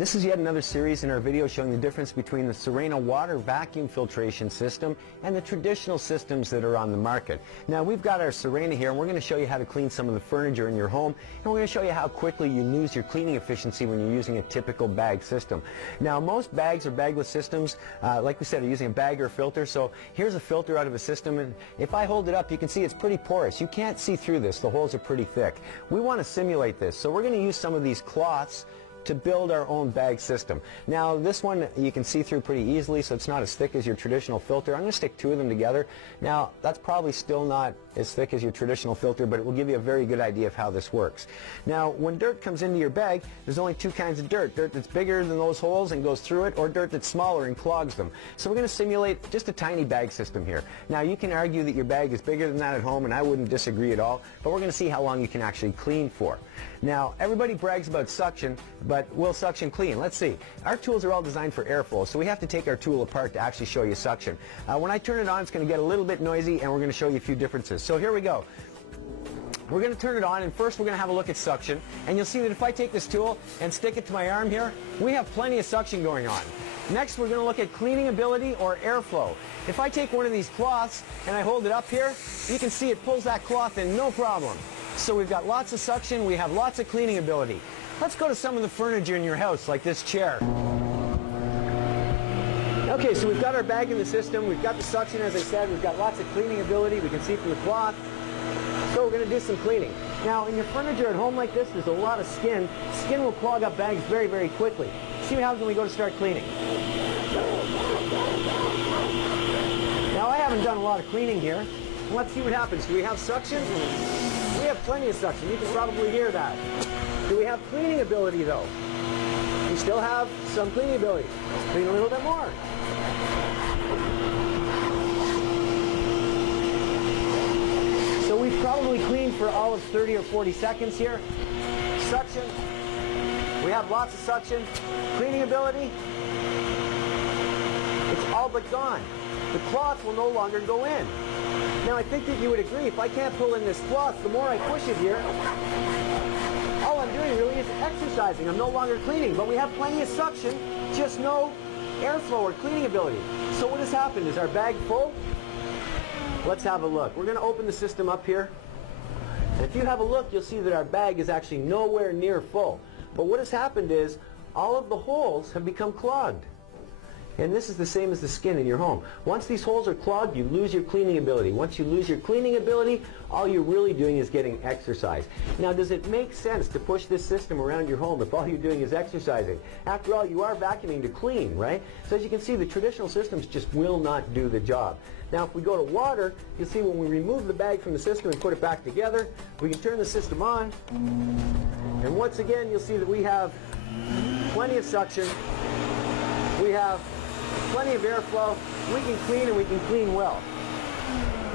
This is yet another series in our video showing the difference between the Sirena water vacuum filtration system and the traditional systems that are on the market. Now we've got our Sirena here and we're going to show you how to clean some of the furniture in your home, and we're going to show you how quickly you lose your cleaning efficiency when you're using a typical bag system. Now most bags or bagless systems, like we said, are using a bag or a filter. So here's a filter out of a system, and if I hold it up you can see it's pretty porous. You can't see through this. The holes are pretty thick. We want to simulate this, so we're going to use some of these cloths to build our own bag system. Now this one you can see through pretty easily, so it's not as thick as your traditional filter. I'm going to stick two of them together. Now that's probably still not as thick as your traditional filter, but it will give you a very good idea of how this works. Now when dirt comes into your bag, there's only two kinds of dirt. Dirt that's bigger than those holes and goes through it, or dirt that's smaller and clogs them. So we're going to simulate just a tiny bag system here. Now you can argue that your bag is bigger than that at home, and I wouldn't disagree at all, but we're going to see how long you can actually clean for. Now everybody brags about suction, but will suction clean? Let's see. Our tools are all designed for airflow, so we have to take our tool apart to actually show you suction. When I turn it on, it's going to get a little bit noisy, and we're going to show you a few differences. So here we go. We're going to turn it on, and first we're going to have a look at suction, and you'll see that if I take this tool and stick it to my arm here, we have plenty of suction going on. Next we're going to look at cleaning ability or airflow. If I take one of these cloths and I hold it up here, you can see it pulls that cloth in no problem. So we've got lots of suction, we have lots of cleaning ability. Let's go to some of the furniture in your house, like this chair. Okay, so we've got our bag in the system, we've got the suction, as I said, we've got lots of cleaning ability, we can see from the cloth. So we're going to do some cleaning. Now in your furniture at home like this, there's a lot of skin. Skin will clog up bags very, very quickly. See what happens when we go to start cleaning. Now I haven't done a lot of cleaning here. Let's see what happens. Do we have suction? We have plenty of suction. You can probably hear that. Do we have cleaning ability though? We still have some cleaning ability. Let's clean a little bit more. So we've probably cleaned for all of 30 or 40 seconds here. Suction. We have lots of suction. Cleaning ability. It's all but gone. The cloth will no longer go in. Now I think that you would agree, if I can't pull in this cloth, the more I push it here, all I'm doing really is exercising. I'm no longer cleaning, but we have plenty of suction, just no airflow or cleaning ability. So what has happened? Is our bag full? Let's have a look. We're going to open the system up here. And if you have a look, you'll see that our bag is actually nowhere near full. But what has happened is all of the holes have become clogged. And this is the same as the skin in your home. Once these holes are clogged, you lose your cleaning ability. Once you lose your cleaning ability, all you're really doing is getting exercise. Now, does it make sense to push this system around your home if all you're doing is exercising? After all, you are vacuuming to clean, right? So as you can see, the traditional systems just will not do the job. Now, if we go to water, you'll see when we remove the bag from the system and put it back together, we can turn the system on. And once again, you'll see that we have plenty of suction. We have plenty of airflow. We can clean, and we can clean well.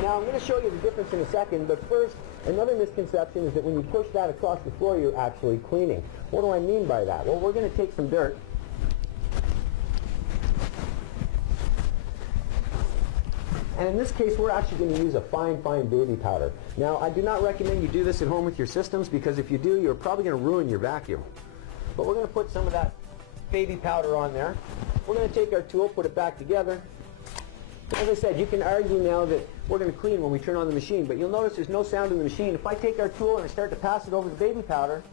Now I'm going to show you the difference in a second, but first, another misconception is that when you push that across the floor, you're actually cleaning. What do I mean by that? Well, we're going to take some dirt. And in this case, we're actually going to use a fine, fine baby powder. Now, I do not recommend you do this at home with your systems, because if you do, you're probably going to ruin your vacuum. But we're going to put some of that baby powder on there. We're going to take our tool, put it back together. As I said, you can argue now that we're going to clean when we turn on the machine, but you'll notice there's no sound in the machine. If I take our tool and I start to pass it over the baby powder,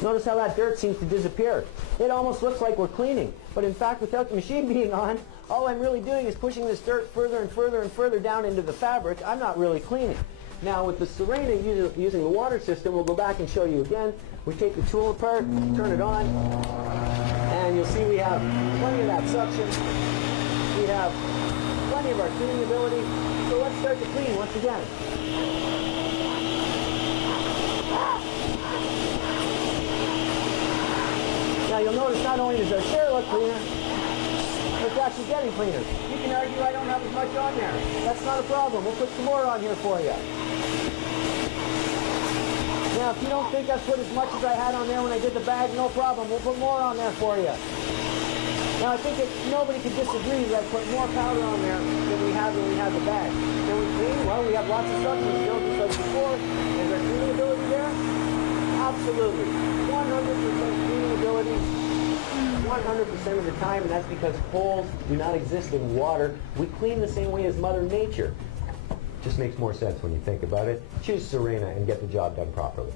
notice how that dirt seems to disappear. It almost looks like we're cleaning, but in fact, without the machine being on, all I'm really doing is pushing this dirt further and further and further down into the fabric. I'm not really cleaning. Now with the Sirena using the water system, we'll go back and show you again. We take the tool apart, turn it on, and you'll see we have plenty of that suction. We have plenty of our cleaning ability. So let's start to clean once again. Now you'll notice not only does our chair look cleaner, it's actually getting cleaner. You can argue I don't have as much on there. That's not a problem. We'll put some more on here for you. Now, if you don't think I put as much as I had on there when I did the bag, no problem. We'll put more on there for you. Now, I think that nobody could disagree that I put more powder on there than we had when we had the bag. Can we clean? Well, we have lots of suction still, just like before. Is our cleaning ability there? Absolutely. 100% 100% of the time, and that's because holes do not exist in water. We clean the same way as Mother Nature. Just makes more sense when you think about it. Choose Sirena and get the job done properly.